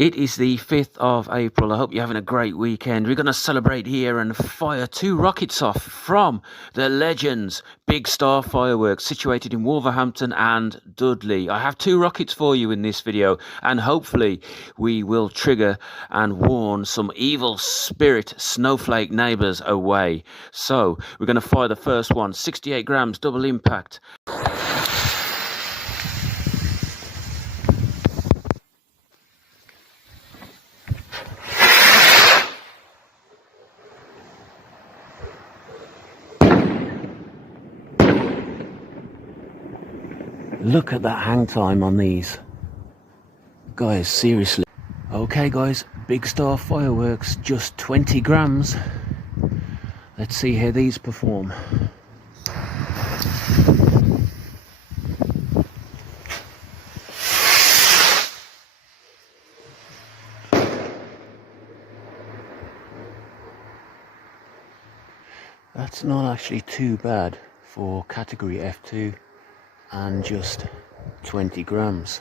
It is the 5th of April. I hope you're having a great weekend. We're going to celebrate here and fire 2 rockets off from the Legends BIGSTAR fireworks situated in Wolverhampton and Dudley. I have 2 rockets for you in this video, and hopefully we will trigger and warn some evil spirit snowflake neighbours away. So we're going to fire the first one, 68 grams, double impact. Look at that hang time on these. Guys, seriously. Okay guys, BIGSTAR fireworks, just 20 grams. Let's see how these perform. That's not actually too bad for category F2 and just 20 grams.